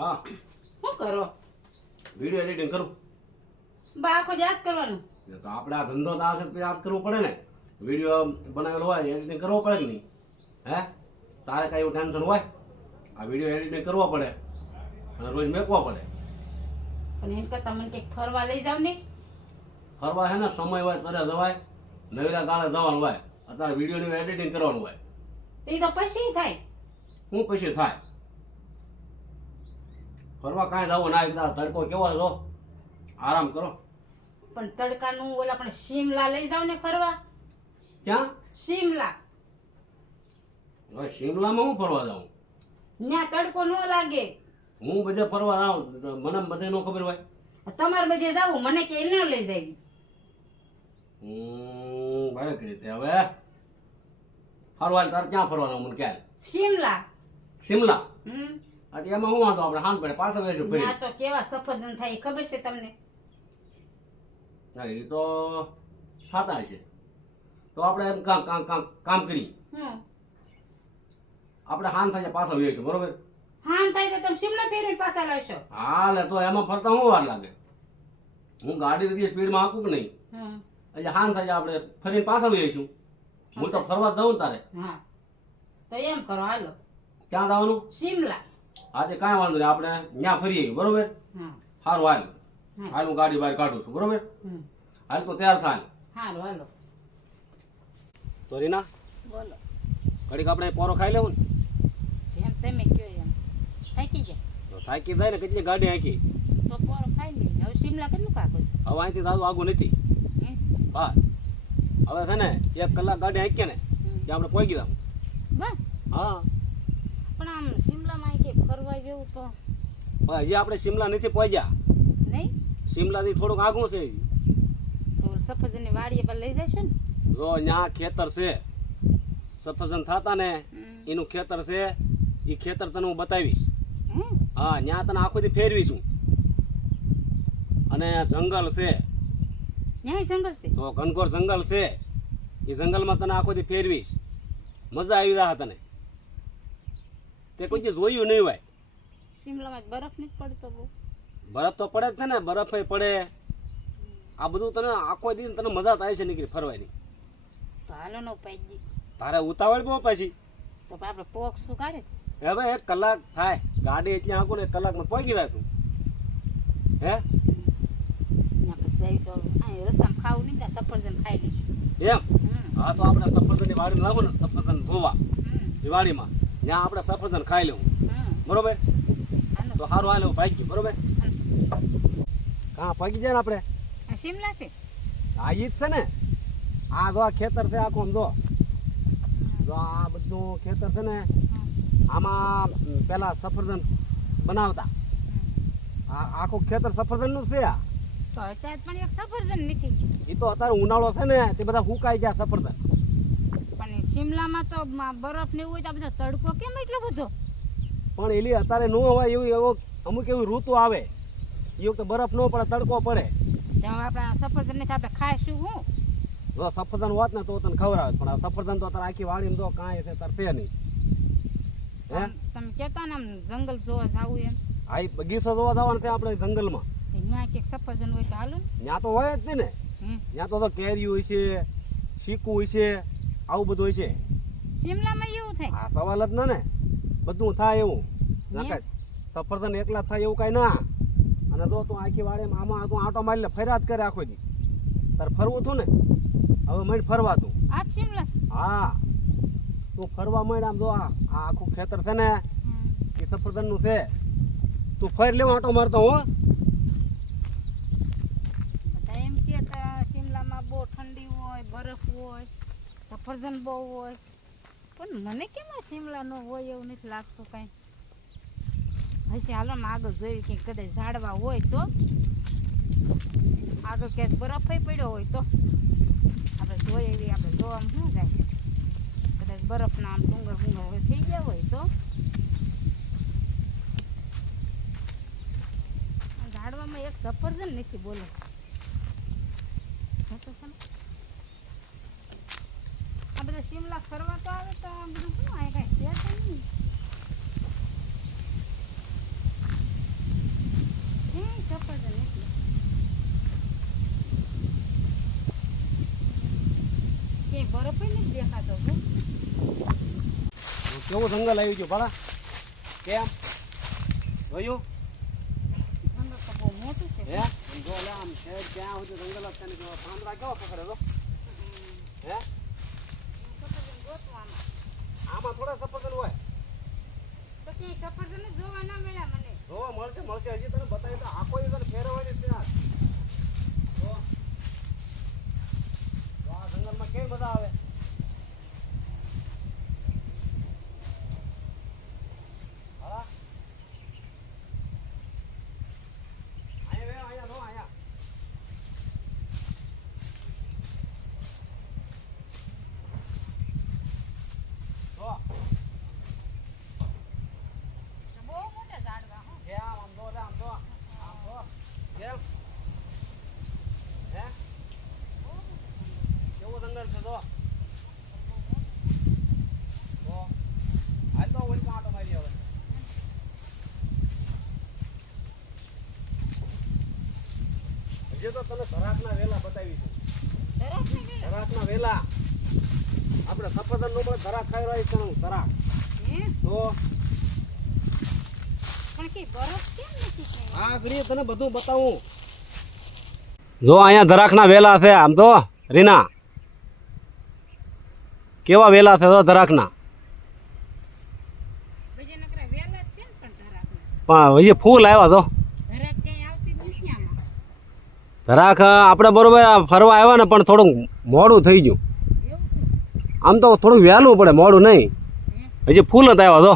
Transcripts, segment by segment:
હા. શું કરો? વીડિયો એડિટિંગ કરું. બા આખો યાદ કરવાનું. તો આપણે આ ધંધો તો આ યાદ કરવો પડે ને. વીડિયો બનાવેલો હોય એડિટિંગ કરવો પડે કે નહીં? હે? તારે કાંઈ એવું ટેન્શન હોય? આ વીડિયો એડિટિંગ કરવો પડે. અને રોજ મેકવો પડે. પણ એમ કરતા મને કંઈક ફરવા લઈ જાવ ને. ફરવા છે ને સમય હોય ત્યારે જવાય. નવીરા દાડે જવાનું હોય. અત્યારે વિડીયોનું એડિટિંગ કરવાનું હોય. એ તો પછી થાય. શું પછી થાય? ફરવા કાંઈ જવું ના આવી તડકો કેવો હતો આરામ કરો. પણ તડકાનું ઓલા પણ શિમલા લઈ જાવ ને ફરવા. ક્યાં? શિમલા. હવે શિમલામાં હું ફરવા જાઉં? ત્યાં તડકો ન લાગે. હું બધે ફરવા જાઉં મને બધે નો ખબર હોય. તમારે બધે જાવું મને કે ન લઈ જાય. હમ બરાબર રીતે હવે. ફરવા તાર ક્યાં ફરવા જાઉં મને ક્યાં શિમલા. શિમલા? હમ. આ તો એમાં હું વાંધો? આપણે હાન પડે પાછા વેચું ફરી. ત્યાં તો કેવા સફરજન થાય એ ખબર છે તમને? હા, એ તો થતા છે. તો આપણે એમ કામ કામ કામ કામ કરી હમ. આપણે હાન થાય પાછા વેચું બરોબર? હાન થાય તો તમે શિમલા ફેરવીને પાછા લાવશો? હાલે તો એમાં ફરતા હું વાર લાગે. હું ગાડી સ્પીડ સ્પીડમાં હાંકું કે નહીં? હમ. એટલે હાન થાય આપણે ફરીને પાછા વેચું હું તો ફરવા જાઉં તારે. હા. તો એમ કરો હાલો. ક્યાં જવાનું? શિમલા. આજે કાંઈ વાંધો નહીં આપણે ત્યાં ફરીએ બરોબર? સારું હાલ. હાલ હું ગાડી બહાર કાઢું છું બરોબર? હાલ તો તૈયાર થાય તો રીના બોલો. ઘડીક આપણે પોરો ખાઈ લેવું ને? જેમ તમે કહો એમ. થાકી જાય તો થાકી જાય ને કેટલી ગાડી હાંકી? તો પોરો ખાઈ લે. હવે શિમલા કેટલું કાકો હવે અહીંથી દાદુ આગું નથી. બસ. હવે છે ને એક કલાક ગાડી હાંકીએ ને ત્યાં આપણે પહોંચી ગયા. હા. પણ આમ શિમલામાં કે ફરવા જેવું તો પણ હજી આપણે શિમલા નથી પહોંચ્યા. નહીં? શિમલાથી થોડુંક આગું છે. તો સફરજનની વાડીએ પર લઈ જશે ને? જો ત્યાં ખેતર છે સફરજન થાતા ને એનું ખેતર છે એ ખેતર તને હું બતાવીશ. હે હા ત્યાં તને આખું ફેરવીશું અને જંગલ છે. ન્યાય જંગલ છે? તો ઘનઘોર જંગલ છે. એ જંગલમાં તને આખોથી ફેરવીશ. મજા આવી રહ્યા તને. તે કોઈ જોયું નહીં હોય. શિમલામાં બરફ નથી પડતો બહુ. બરફ તો પડે જ છે ને બરફ પડે. આ બધું તને આખો દી તને મજા થાય છે નીકળી ફરવાની. હાલો નો પાઈ તારે ઉતાવળ બહુ પછી. તો આપણે પોક શું કાઢે હવે એક કલાક થાય. ગાડી એટલી આંકું ને એક કલાકમાં પહોંચી જાય તું. હે? સફરજન એમ? હા તો આપણે સફરજનની વાડી લાવો ને સફરજન ધોવા. વાડીમાં ત્યાં આપણે સફરજન ખાઈ લેવું. બરોબર? તો સારું હાલે ભાઈ ગયું બરોબર? કાં ભાગી જાય ને આપણે? આ શિમલા છે? આ ઈ જ છે ને? આ જો આ ખેતર છે આખું આમ જો. જો આ બધું ખેતર છે ને આમાં પેલા સફરજન બનાવતા. આ આખું ખેતર સફરજનનું છે આ. તો અત્યારે પણ એક સફરજન નથી. એ તો અત્યારે ઉનાળો છે ને તે બધા હુકાઈ ગયા સફરજન. શિમલામાં તો બરફ ને એવું હોય તો બધો તડકો કેમ એટલો બધો? પણ એલી અત્યારે ન હોય એવું એવો અમુક એવી ઋતુ આવે. એ વખતે બરફ ન પડે તડકો પડે. ત્યાં આપણે સફરજન ને આપણે ખાઈશું હું? જો સફરજન હોત ને તો તને ખવડાવે પણ સફરજન તો અત્યારે આખી વાડીમાં તો કાંઈ છે તાર છે નહીં. હે? તમે કહેતા ને આમ જંગલ જોવા જાવું એમ. ઈ બગીચો જોવા જવાનું છે આપણે જંગલમાં. ત્યાં ક્યાંક સફરજન હોય તો હાલો ત્યાં તો હોય જ ને. ત્યાં તો કેરી હોય છે શીકું હોય છે આવું બધું હોય છે? શિમલામાં એવું થાય. આ સવાલ જ ન ને. બધું થાય એવું. નાખાય સફરજન એકલા થાય એવું કાંઈ ના. અને જો તું આખી વાળે આમાં તું આટો મારી લે ફર્યા જ કરે આખો દી. તારે ફરવું થયું ને? હવે મને ફરવા તું. આ શિમલા હા. તું ફરવા માંડ આમ જો આ આ આખું ખેતર છે ને એ એ સફરજનનું છે. તું ફરી લેવું આટો મારતો હું બધા એમ કે શિમલામાં બહુ ઠંડી હોય બરફ હોય. સફરજન બહુ હોય. પણ મને કેમ આ શિમલા હોય એવું નથી લાગતું કાંઈ? હશે, હાલો ને આગળ જોયું કે કદાચ ઝાડવા હોય તો. આગળ ક્યાંક બરફ પડ્યો હોય તો. આપણે જોઈએ એવી, આપણે જોવામાં શું જાય કદાચ બરફના આમ ડુંગર ડુંગર હોય, થઈ ગયા હોય તો. ઝાડવામાં એક સફરજન નથી બોલો. હતો ખરું. શિમલા ફરવા તો આવે તો આમ બધું શું આ કઈ છે તો નહીં. કે બરફ નથી દેખાતો કેવો જંગલ આવી ગયો ભાડા? કેમ? ગયું? મોટું છે. હે? જો આમ છે ત્યાં સુધી જંગલ આપતા ને કેવો પકડે તો હે? આમાં થોડા સફરજન હોય. તો કે સફરજન જોવા ના મળ્યા મને. જોવા મળશે મળશે. હજી તને બતાવી તો આખો તને ફેરવાય ને ત્યાં. તો આ જંગલમાં કેવી મજા આવે હા અહીંયા બે, અહીંયા જો, અહીંયા. જો, તો બહુ મોટા ઝાડવા હો. કેમ આમ જો, લે, આમ જો, આમ જો. કેમ? હે? કેવું જંગલ છે જો જો. હાલ તો ઓલી કાંટો મારી હવે હજી તો તને ધરાકના વેલા બતાવી છે. ધરાશ ને વેલા. ધરાકના વેલા. આપણે સફરજન નો પણ ધરાક ખાઈ રહી છે ધરાક તો પણ કે બરફ કેમ નથી કાંઈ? આ ઘડીએ તને બધું બતાવું. જો અહીંયા ધરાકના વેલા છે આમ તો રીના. કેવા વેલા છે તો ધરાકના. પણ હજી ફૂલ આવ્યા તો ધરાક ક્યાંય આવતી જ નથી આમાં. ધરાક આપણે બરોબર ફરવા આવ્યા ને, પણ થોડુંક મોડું થઈ ગયું. આમ તો થોડુંક વહેલું પડે, મોડું નહીં. હજી ફૂલ જ આવ્યા તો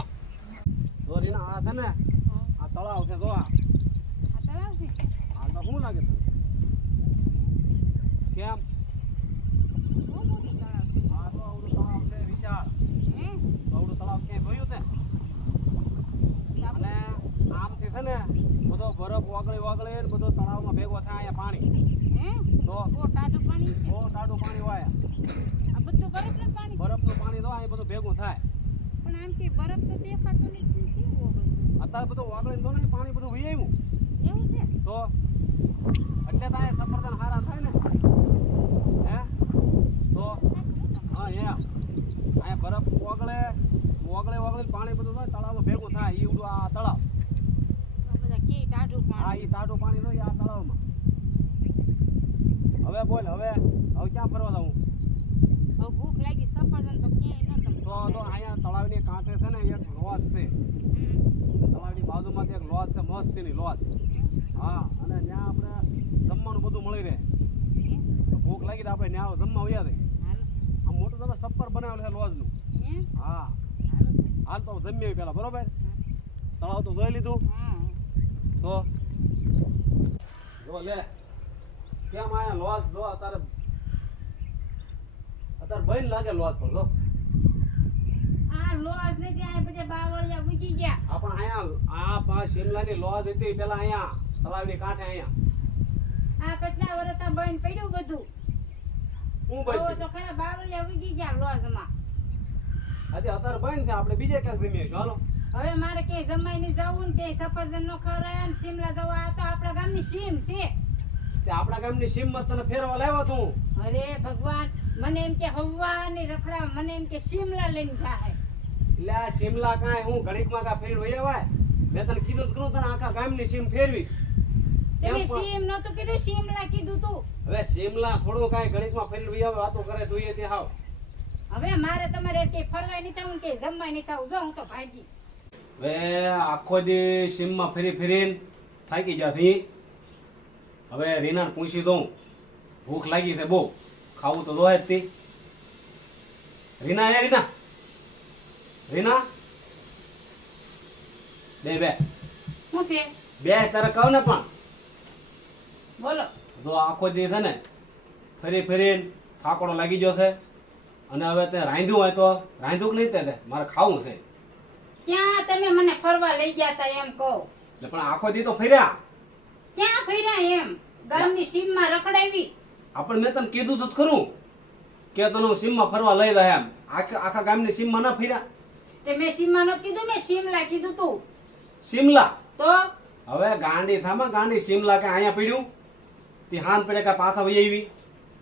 તળાવ ક્યાંય જોયું તે અને છે ને બધો બરફ વાગળે વાગળે ને બધો તળાવમાં ભેગો થાય અહીંયા પાણી. હે? તો બહુ ટાઢું પાણી. બહુ ટાઢું પાણી હોય. આ બધું બરફનું પાણી બરફનું પાણી તો અહીં બધું ભેગું થાય. પણ આમ કે બરફ તો દેખાતો નથી. કેવું ઓગળતું? અત્યારે બધું ઓગળી તો ને પાણી બધું વહી આવ્યું. એવું છે? તો એટલે તો સફરજન હારા થાય ને. હે? તો હા એ. અહીંયા બરફ ઓગળે ઓગળે ઓગળે પાણી બધું થાય તળાવમાં ભેગું થાય. એવું આ તળાવ. કે ટાઢું પાણી. ઈ ટાઢું પાણી નો આ તળાવમાં. હવે બોલ હવે હવે ક્યાં ફરવા જાઉં હવે ભૂખ લાગી સફરજન તો ક્યાંય ન તો તો અહીંયા તળાવની કાંઠે છે ને એક લોજ છે. તળાવની બાજુમાં એક લોજ છે મસ્તીની લોજ. હા અને ત્યાં આપણે જમવાનું બધું મળી રહે. તો ભૂખ લાગી તો આપણે ત્યાં જમવા આવ્યા જઈએ. આ મોટું તમે સપ્પર બનાવેલું છે લોજનું. હા? હાલ. તો જમીએ પેલા બરોબર? તળાવ તો જોઈ લીધું. હા. તો? જો લે. કેમ આયા લોસ? જો અત્યારે અત્યારે બન લાગે લોસ પર જો. આ લોસ ને ત્યાં પછી બાવળિયા ઉગી ગયા. આપણ આયા આ પા શિમલાની લોસ હતી પેલા અહીંયા તલાવડી કાંઠે અહીંયા આ કેટલા વર્ષ આ બંધ પડ્યું બધું. હું બંધ તો ખરા બાવળિયા ઉગી ગયા લોજમાં આજે અત્યારે બૈન છે આપણે બીજે ક્યાંક જમીએ ચાલો હવે મારે કે જમાઈ ને જવું ને ક્યાંય સફરજન નો ખવડાય ને શિમલા જવા હતા આપણા ગામની સીમ છે? તે આપણા ગામની સીમમાં તને ફેરવા લાવ્યો તું અરે ભગવાન મને એમ કે હવા ને રખડા મને એમ કે શિમલા લઈને જાય એટલે આ શિમલા કાંઈ હું ઘડીકમાં કાં ફેરવી વહી અવાય મેં તને કીધું કરું તને આખા ગામની સીમ ફેરવી તમે સીમ નતું કીધું શિમલા કીધું તું. હવે શિમલા થોડું કાંઈ ઘડીકમાં ફેરવી આવે વાતો કરે જોઈએ તે હાવ. હવે મારે તમારે કે ફરવાય નહીં થવું કે જમવાય નહીં થવું. જો હું તો ભાગી. હવે આખો દી સીમમાં ફરી ફરીને થાકી ગયા થઈ હવે રીનાને પૂછી દઉં. ભૂખ લાગી છે બહુ. ખાવું તો દોહે જ તી. રીના એ રીના? રીના? બે બે. શું છે? બે તારે કહું ને પણ. બોલો. જો આખો દી છે ને ફરી ફરીને થાકોડો લાગી ગયો છે. અને હવે તે રાંધ્યું હોય તો રાંધ્યું કે નહીં તે તે? મારે ખાવું છે. તમે મને ફરવા લઈ ગયા તા એમ કહો. એટલે પણ આખો દી તો ફર્યા? ક્યાં ફર્યા એમ? ગામની સીમમાં રખડાવી. આપણ મેં તને કીધું તો ખરું કે તને હું સીમમાં ફરવા લઈ જાય એમ. આખા આખા ગામની સીમમાં ના ફર્યા? તે મેં સીમા નો કીધું મેં શિમલા કીધું તું. શિમલા તો? હવે ગાંડી થામાં ગાંડી શિમલા કે અહીંયા પીડ્યું? તે હાન પડે કે પાછા વહી આવી?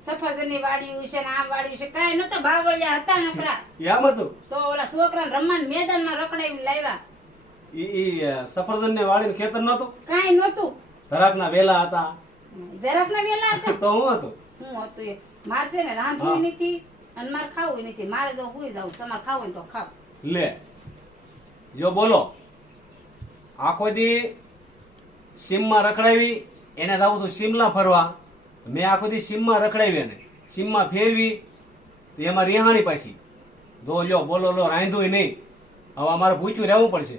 સફરજનની વાડિયું છે ને આ વાડી છે કાંઈ નતો બાવળિયા હતા નકરા એમ હતું? તો ઓલા છોકરાને રમવાને મેદાનમાં રખડાવીને લાવ્યા. ઈ ઈ સફરજન ને વાડીને ખેતર નતું કાંઈ નહોતું. ધરાકના વેલા હતા. જરાક ના વેલા હતા? તો હું હતું? હું હતું એ. મારે છે ને રાંધવું નથી અને મારે ખાવું નથી. મારે જો હુઈ જાવ તમારે ખાવું ને તો ખાવ. લે જો બોલો. આખો દી સીમમાં રખડાવી એને જવું તો સીમલા ફરવા. મેં આખો દી સીમમાં રખડાવી એને સીમમાં ફેરવી, તો એમાં રિહાણી પાછી. જો લ્યો, બોલો લો રાંધું નહીં. હવે અમારે પૂછ્યું રહેવું પડશે.